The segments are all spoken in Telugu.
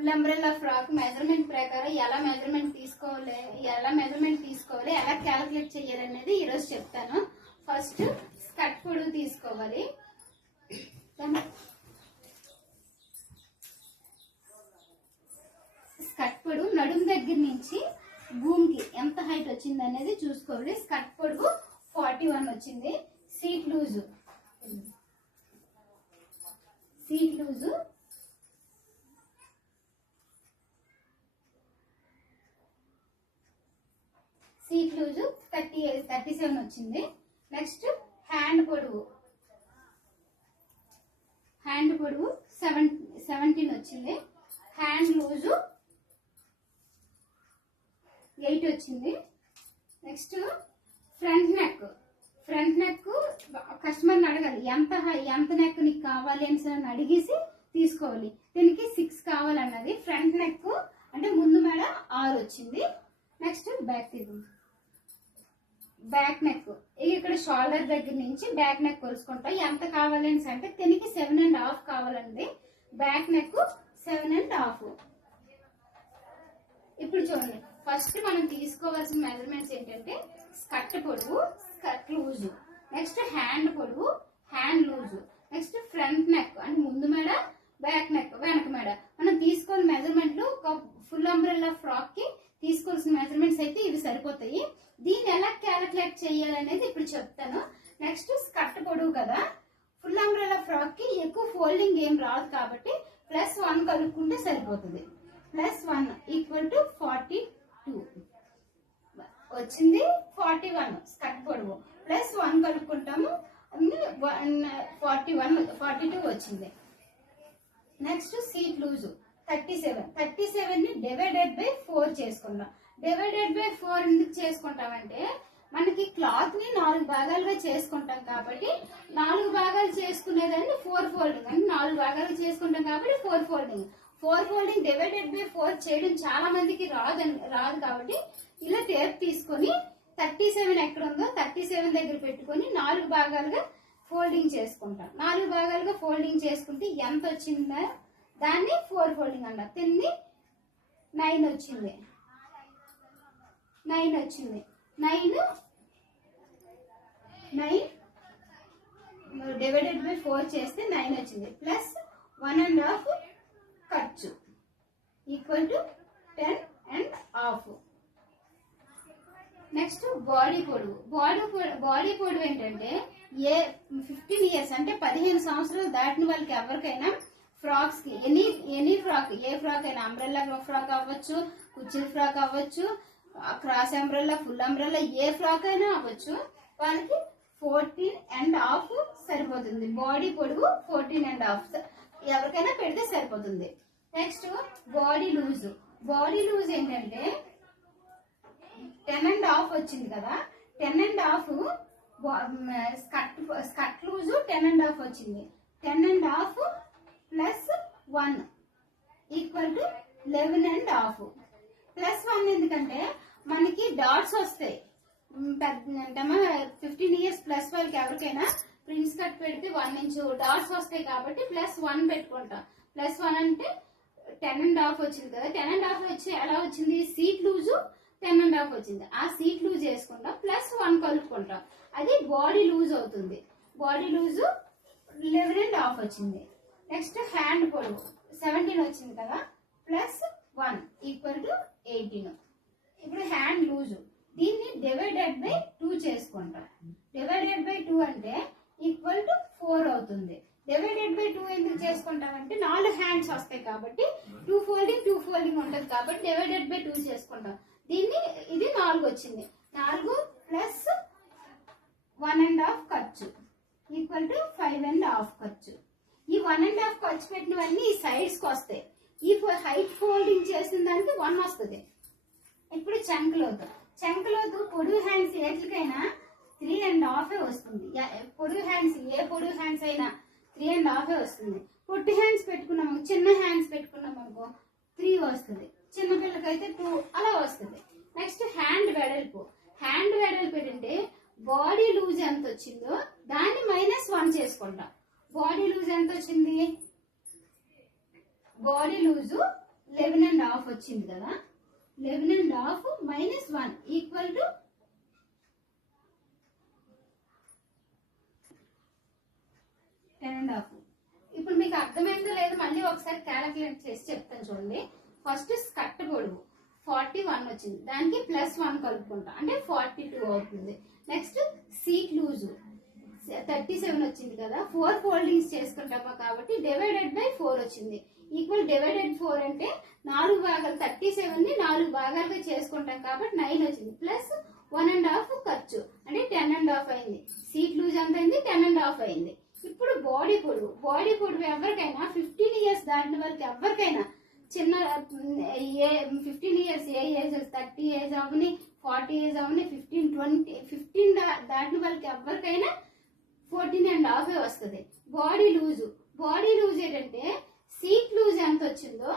ఫుల్ అంబ్రెల్లా ఫ్రాక్ మెజర్మెంట్ ప్రకారం ఎలా మెజర్మెంట్ తీసుకోవాలి ఎలా మెజర్మెంట్ తీసుకోవాలి ఎలా క్యాలిక్యులేట్ చేయాలి అనేది ఈరోజు చెప్తాను. ఫస్ట్ స్కర్ట్ పొడుగు తీసుకోవాలి. స్కర్ట్ పొడుగు నడుము దగ్గర నుంచి భూమికి ఎంత హైట్ వచ్చింది అనేది చూసుకోవాలి. స్కర్ట్ పొడుగు ఫార్టీ వన్ వచ్చింది. Seat loose. Seat loose seat loose thirty thirty seven వచ్చింది. నెక్స్ట్ హ్యాండ్ పొడవు. హ్యాండ్ పొడవు సెవెన్ సెవెంటీన్ వచ్చింది. హ్యాండ్ లూజు ఎయిట్ వచ్చింది. Next front neck front neck కస్టమర్ని అడగాలి. ఎంత హై- ఎంత నెక్ నీకు కావాలి అని సార్ అడిగేసి తీసుకోవాలి. దీనికి సిక్స్ కావాలన్నది. ఫ్రంట్ నెక్ అంటే ముందు మేడ ఆరు వచ్చింది. నెక్స్ట్ బ్యాక్ తీగు బ్యాక్ నెక్. ఇక్కడ షోల్డర్ దగ్గర నుంచి బ్యాక్ నెక్ కొలుసుకుంటాం. ఎంత కావాలని అంటే తినికి సెవెన్ అండ్ హాఫ్ కావాలండి. Back neck seven and half. ఇప్పుడు చూడండి. ఫస్ట్ మనం తీసుకోవాల్సిన మెజర్మెంట్స్ ఏంటంటే స్కర్ట్ పొడవు స్కర్ట్ లూజు. నెక్స్ట్ హ్యాండ్ పొడవు hand loose. Next front neck అంటే ముందు మెడ బ్యాక్ నెక్ వెనక మెడ. మనం తీసుకోవాలి మెజర్మెంట్లు ఒక ఫుల్ అంబ్రెల్లా ఫ్రాక్కి తీసుకోవాల్సిన మెజర్మెంట్స్ అయితే ఇవి సరిపోతాయి. దీన్ని ఎలా క్యాలిక్యులేట్ చేయాలనేది ఇప్పుడు చెప్తాను. నెక్స్ట్ స్కర్ట్ పొడవు కదా. ఫుల్ అంబ్రెలా ఫ్రాక్కి ఎక్కువ ఫోల్డింగ్ ఏం రాదు కాబట్టి ప్లస్ వన్ కలుపుకుంటే సరిపోతుంది. Plus one equal to forty two వచ్చింది ఫార్టీ వన్ స్కర్ట్ పొడవు. ప్లస్ వన్ కలుపుకుంటాము. ఫార్టీ వన్ ఫార్టీ టూ వచ్చింది. Next seat loose thirty seven. Thirty సెవెన్ని divided by four చేసుకుందాం. డివైడెడ్ బై ఫోర్ ఎందుకు చేసుకుంటామంటే మనకి క్లాత్ని నాలుగు భాగాలుగా చేసుకుంటాం కాబట్టి నాలుగు భాగాలు చేసుకునేదాన్ని ఫోర్ ఫోల్డింగ్. అని నాలుగు భాగాలు చేసుకుంటాం కాబట్టి four folding. Four folding divided by four చేయడం చాలా మందికి రాదు రాదు కాబట్టి ఇలా టేప్ తీసుకొని థర్టీ సెవెన్ ఎక్కడ ఉందో థర్టీ సెవెన్ దగ్గర పెట్టుకొని నాలుగు భాగాలుగా ఫోల్డింగ్ చేసుకుంటాం. నాలుగు భాగాలుగా ఫోల్డింగ్ చేసుకుంటే ఎంత వచ్చిందో దాన్ని ఫోర్ ఫోల్డింగ్ అంటారు తిన్ని నైన్ వచ్చింది. నైన్ వచ్చింది. Nine nine divided by four చేస్తే నైన్ వచ్చింది. ప్లస్ వన్ అండ్ హాఫ్ ఖర్చు. Equal to ten and half next body పొడవు బాడీ బాడీ పొడవు ఏంటంటే ఏ ఫిఫ్టీన్ ఇయర్స్ అంటే పదిహేను సంవత్సరాలు దాటిన వాళ్ళకి ఎవరికైనా ఫ్రాక్స్కి ఎనీ ఎనీ ఫ్రాక్ ఏ ఫ్రాక్ అయినా అంబ్రెల్లా ఫ్రాక్ అవ్వచ్చు కుర్చీ ఫ్రాక్ అవ్వచ్చు క్రాస్ అంబ్రెల్లా ఫుల్ అంబ్రెల్లా ఏ ఫ్రాక్ అయినా అవ్వచ్చు. వాళ్ళకి ఫోర్టీన్ అండ్ హాఫ్ సరిపోతుంది. బాడీ పొడుగు ఫోర్టీన్ అండ్ హాఫ్ ఎవరికైనా పెడితే సరిపోతుంది. Next body loose body loose ఏంటంటే టెన్ అండ్ హాఫ్ వచ్చింది కదా. Ten and half skirt skirt loose ten and half వచ్చింది. Ten and half one equal to eleven and half. Plus one ఎందుకంటే మనకి డాట్స్ వస్తాయి. ఫిఫ్టీన్ ఇయర్స్ ప్లస్ వాళ్ళకి ఎవరికైనా ప్రిన్స్ కట్ పెడితే వన్ ఇంచ్ డాట్స్ వస్తాయి కాబట్టి ప్లస్ వన్ పెట్టుకుంటాం. ప్లస్ వన్ అంటే టెన్ అండ్ హాఫ్ వచ్చింది కదా. టెన్ అండ్ హాఫ్ వచ్చి ఎలా వచ్చింది? Seat loose ten and half వచ్చింది. ఆ సీట్ లూజ్ చేసుకుంటాం ప్లస్ వన్ కలుపుకుంటాం. అది బాడీ లూజ్ అవుతుంది. Body loose eleven and half వచ్చింది. నెక్స్ట్ హ్యాండ్ పొడవు సెవెంటీన్ వచ్చింది కదా? Plus one equal to eighteen ఇప్పుడు హ్యాండ్ లూజు దీన్ని డివైడెడ్ బై టూ చేసుకుంటాం. డివైడెడ్ బై టూ అంటే ఈక్వల్ టు ఫోర్ అవుతుంది. డివైడెడ్ బై టూ ఎందుకు చేసుకుంటామంటే నాలుగు హ్యాండ్స్ వస్తాయి కాబట్టి టూ ఫోల్డింగ్ టూ ఫోల్డింగ్ ఉంటుంది కాబట్టి డివైడెడ్ బై టూ చేసుకుంటాం. దీన్ని ఇది నాలుగు వచ్చింది నాలుగు ప్లస్ వన్ అండ్ హాఫ్ ఖర్చు equal to five and half ఖర్చు ఈ వన్ అండ్ హాఫ్ ఖర్చు పెట్టినవన్నీ సైడ్స్ వస్తాయి. ఈ హైట్ ఫోల్డింగ్ చేసిన దానికి వన్ వస్తుంది. ఇప్పుడు చంకలోతు చంకలోతు పొడుగు హ్యాండ్స్ ఏట్లకైనా త్రీ అండ్ హాఫ్ వస్తుంది. యా- పొడుగు హ్యాండ్స్ ఏ పొడుగు హ్యాండ్స్ అయినా త్రీ అండ్ హాఫ్ వస్తుంది. పొట్టి హ్యాండ్స్ పెట్టుకున్నాము చిన్న హ్యాండ్స్ పెట్టుకున్నాం అనుకో త్రీ వస్తుంది. చిన్న పిల్లకైతే టూ అలా వస్తుంది. నెక్స్ట్ హ్యాండ్ వెడల్పు. హ్యాండ్ వెడల్పు ఏంటంటే బాడీ లూజ్ ఎంత వచ్చిందో దాన్ని మైనస్ వన్ చేసుకుంటాం. బాడీ లూజ్ ఎంత వచ్చింది? Body loose eleven and half వచ్చింది కదా? Eleven and half minus one equal to ten and half. ఇప్పుడు మీకు అర్థమైందో లేదో మళ్ళీ ఒకసారి క్యాలిక్యులేట్ చేసి చెప్తాను చూడండి. ఫస్ట్ కట్ పొడుగు. ఫార్టీ వన్ వచ్చింది. దానికి ప్లస్ వన్ కలుపుకుంటాం. అంటే ఫార్టీ టూ అవుతుంది. Next seat loose. Thirty seven వచ్చింది కదా ఫోర్ ఫోల్డింగ్స్ చేసుకుంటామా కాబట్టి డివైడెడ్ బై ఫోర్ వచ్చింది. ఈక్వల్ డివైడెడ్ ఫోర్ అంటే నాలుగు భాగాలు థర్టీ సెవెన్ని నాలుగు భాగాలుగా చేసుకుంటాం కాబట్టి నైన్ వచ్చింది. ప్లస్ వన్ అండ్ హాఫ్ ఖర్చు అంటే టెన్ అండ్ హాఫ్ అయింది. సీట్ లూజ్ ఎంత అయింది? టెన్ అండ్ హాఫ్ అయింది. ఇప్పుడు బాడీ పొడవు బాడీ పొడవు ఎవరికైనా ఫిఫ్టీన్ ఇయర్స్ దాటిన వాళ్ళకి ఎవరికైనా చిన్న ఏ ఫిఫ్టీన్ ఇయర్స్ ఏ ఏజ్ థర్టీ ఏజ్ అవని ఫార్టీ ఏజ్ అవని ఫిఫ్టీన్ ట్వంటీ ఫిఫ్టీన్ దాటిన వాళ్ళకి ఎవరికైనా ఫోర్టీన్ అండ్ హాఫ్ వస్తుంది. బాడీ లూజు బాడీ లూజ్ ఏంటంటే సీట్ లూజ్ ఎంత వచ్చిందో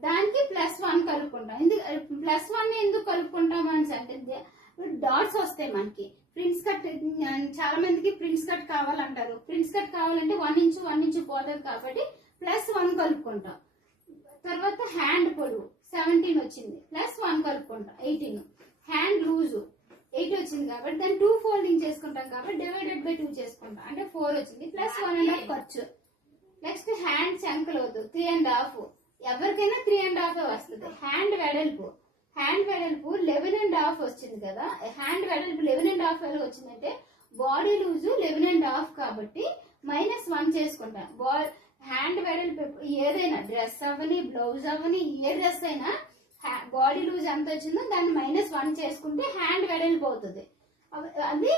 దానికి ప్లస్ వన్ కలుపుకుంటాం. ఎందుకు ప్లస్ వన్ ఎందుకు కలుపుకుంటాం అని అంటే డాట్స్ వస్తాయి మనకి. ప్రిన్స్ కట్ చాలా మందికి ప్రిన్స్ కట్ కావాలంటారు. ప్రిన్స్ కట్ కావాలంటే వన్ ఇంచు వన్ ఇంచు పోతుంది కాబట్టి ప్లస్ వన్ కలుపుకుంటాం. తర్వాత హ్యాండ్ పొడవు సెవెంటీన్ వచ్చింది. ప్లస్ వన్ కలుపుకుంటాం ఎయిటీన్ హ్యాండ్ లూజు ఎయిట్ వచ్చింది కాబట్టి దాన్ని టూ ఫోల్డింగ్ చేసుకుంటాం కాబట్టి బై టూ చేసుకుంటాం. అంటే ఫోర్ వచ్చింది ప్లస్ వన్ అండ్ హాఫ్ ఖర్చు నెక్స్ట్ హ్యాండ్ చంకలోదు త్రీ అండ్ హాఫ్ ఎవరికైనా త్రీ అండ్ హాఫ్ వస్తుంది. హ్యాండ్ వెడల్పు. హ్యాండ్ వెడల్పు లెవెన్ అండ్ హాఫ్ వచ్చింది కదా. హ్యాండ్ వెడల్పు లెవెన్ అండ్ హాఫ్ ఎలా వచ్చిందంటే body loose eleven and half కాబట్టి మైనస్ వన్ చేసుకుంటాం. బా హ్యాండ్ వెడల్పు ఏదైనా డ్రెస్ అవ్వని బ్లౌజ్ అవ్వని ఏ డ్రెస్ అయినా బాడీ లూజ్ ఎంత వచ్చిందో దాన్ని మైనస్ వన్ చేసుకుంటే హ్యాండ్ వెడల్పు అవుతుంది. అది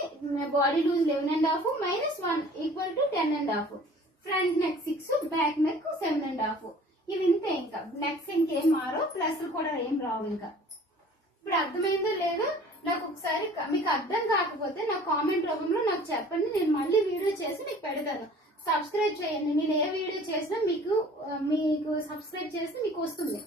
body loose eleven and half minus one equal to ten and half front neck six back neck seven and half ఇవి ఇంతే ఇంకా. నెక్స్ ఇంకేం మారో ప్లస్ కూడా ఏం రావు ఇంకా. ఇప్పుడు అర్థమైందో లేదో నాకు ఒకసారి మీకు అర్థం కాకపోతే నా కామెంట్ రూపంలో నాకు చెప్పండి. నేను మళ్ళీ వీడియో చేసి మీకు పెడతాను. సబ్స్క్రైబ్ చేయండి. నేను ఏ వీడియో చేసినా మీకు మీకు సబ్స్క్రైబ్ చేస్తే మీకు వస్తుంది.